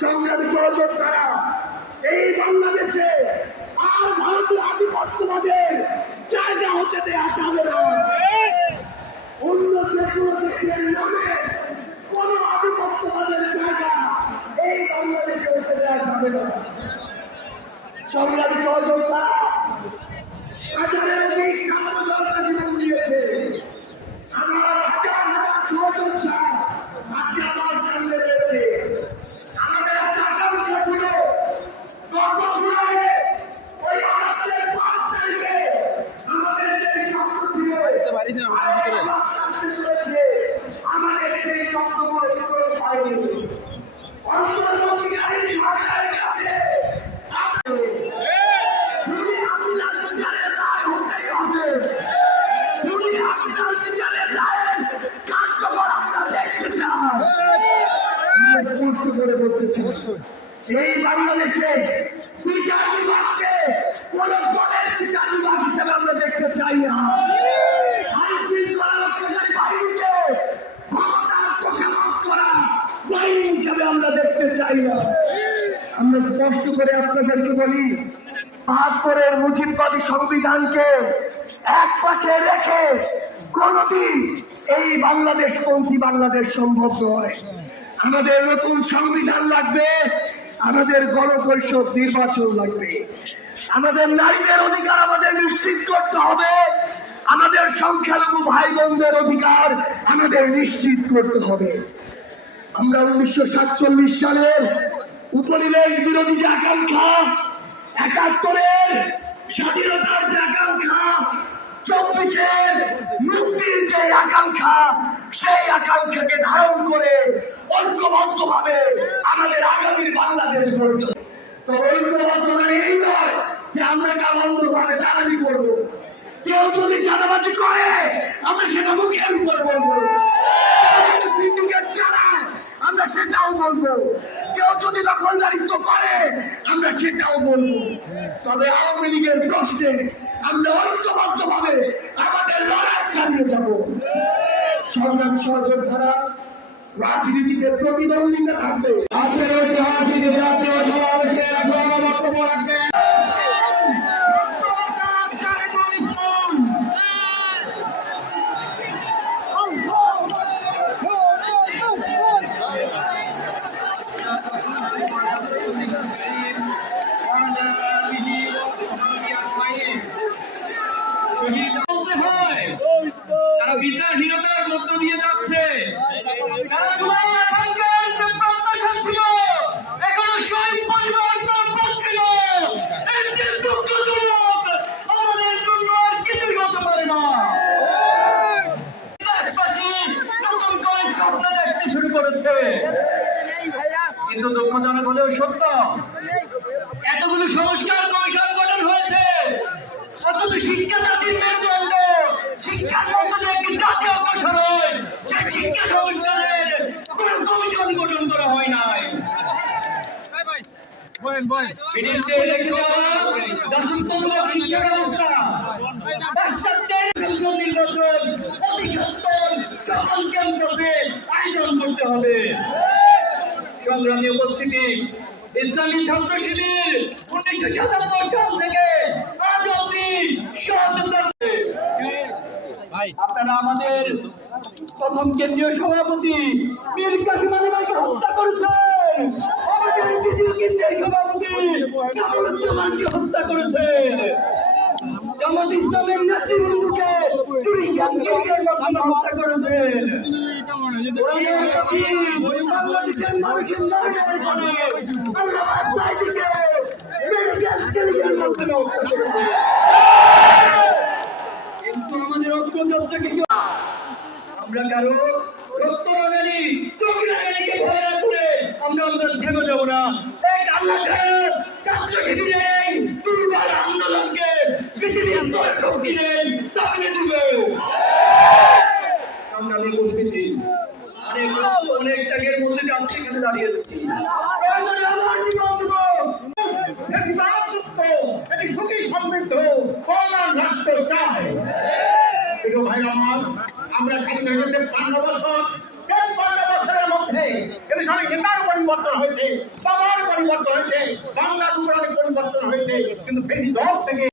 সংগ্রামী সহযোদ্ধারা, এই বাংলাদেশে আর ভারতীয় আধিপত্যবাদের জায়গা হতে দেয়া যাবে না। অন্য যে কোনো দেশের নামে কোন আধিপত্যবাদের জায়গা এই বাংলাদেশে হতে দেওয়া যাবে না। সংগ্রামী সহযোদ্ধারা, হাজারের অধিক ছাত্র জীবন দিয়েছে। আমার হাজার হাজার সহযোদ্ধা আজকে আমার সামনে রয়েছে। আমাদের একটা আকাঙ্ক্ষা ছিল গত জুলাইয়ে ওই আগস্টের 5 তারিখে আমাদের যে স্বপ্ন ছিল আমাদের সেই স্বপ্নগুলো পূরণ হয়নি। অন্তর্বর্তীকালীন সরকারের কাছে এই বাংলাদেশে বিচার বিভাগকে কোন দলের বিচার বিভাগ হিসেবে আমরা দেখতে চাই না। আইন শৃঙ্খলা রক্ষাকারী বাহিনীকে ক্ষমতার তোষামত করা বাহিনী হিসেবে আমরা দেখতে চাই না। আমরা স্পষ্ট করে আপনাদেরকে বলি, ৭২-এর মুজিববাদী সংবিধানকে এক পাশে রেখে কোনদিন এই বাংলাদেশপন্থী বাংলাদেশ সম্ভব নয়। আমাদের নতুন সংবিধান লাগবে, আমাদের গণপরিষদ নির্বাচন লাগবে, আমাদের নারীদের অধিকার আমাদের নিশ্চিত করতে হবে, আমাদের সংখ্যালঘু ভাই বোনদের অধিকার আমাদের নিশ্চিত করতে হবে। আমরা 1947 সালের উপনিবেশ বিরোধী যে আকাঙ্ক্ষা, ৭১-এর স্বাধীনতার যে আকাঙ্ক্ষা, ২৪-এর মুক্তির যে আকাঙ্ক্ষা, সেই আকাঙ্ক্ষাকে ধারণ করে ঐক্যবদ্ধ ভাবে আমাদের আগামীর বাংলাদেশ গড়তে হবে। তো ঐক্যবদ্ধ মানে এই নয় যে আমরা কালান্তভাবে দালালি করবো। কেউ যদি চাঁদাবাজি করে আমরা সেটা মুখের উপর বলবো, সিন্ডিকেট চালায় আমরা সেটাও বলবো, কেউ যদি দখলদারিত্ব করে আমরা সেটাও বলবো। তবে আওয়ামী লীগের প্রশ্নে আমরা ঐক্যবদ্ধ ভাবে আমাদের লড়াই চালিয়ে যাব। সংগ্রামী সহযোদ্ধারা, রাজনীতিতে প্রতিদ্বন্দ্বিতা থাকবে। আজকের ঐতিহাসিক জাতীয় সমাবেশে বক্তব্য রাখবেন তারা বিচারহীনতার মধ্য দিয়ে যাচ্ছে। এখনো শহীদ পরিবার ছিল, আমাদের জন্য আর কিছুই হতে পারে না। নতুন করে স্বপ্ন দেখতে শুরু করেছে, কিন্তু দুঃখজনক হলেও সত্য, এতগুলো সংস্কার কমিশন গঠন হয়েছে, অথচ শিক্ষা জাতির মেরুদণ্ড, শিক্ষার মধ্যে একটি জাতি অগ্রসর হয়, সেই শিক্ষা সংস্কারের কোন কমিশন গঠন করা হয় নাই। আয়োজন করতে হবে। সংগ্রামী উপস্থিতি, ইসলামী ছাত্র শিবির 1977 সাল থেকে আজ অবধি আপনারা আমাদের প্রথম কেন্দ্রীয় সভাপতি মীর কাসেম আলী ভাইকে হত্যা করেছেন, আমাদের দ্বিতীয় কেন্দ্রীয় সভাপতি কামরুজ্জামানকে হত্যা করেছেন, জামাত ইসলামের নেতৃবৃন্দকে চুরিশান গিরিগের মাধ্যমে হত্যা করেছেন, বাংলাদেশের মানুষের কিন্তু আমাদের ঐক্যযোদ্ধাকে আমরা কারো রক্ত রাগানি চোখ রাগানিকে ভয় রাখলে আমরা থেমে যাবো না। এক আল্লাহ ছাত্র শিবিরের দুর্বার আন্দোলনকে পৃথিবীর শক্তি নেই দাবিয়ে দিবে। আমরা উপস্থিতি অনেক ত্যাগের মধ্যে যাচ্ছি, এখানে দাঁড়িয়েছি। সুখী সমৃদ্ধ কল্যাণ রাষ্ট্র চায়। ভাই আমার, আমরা স্বাধীন হয়েছে ৫ বছর, ৫ বছরের মধ্যে নেই। এদের সবাই নেতার পরিবর্তন হয়েছে, বাবার পরিবর্তন হয়েছে, বাংলা দুপুরের পরিবর্তন হয়েছে, কিন্তু বেশি দল থেকে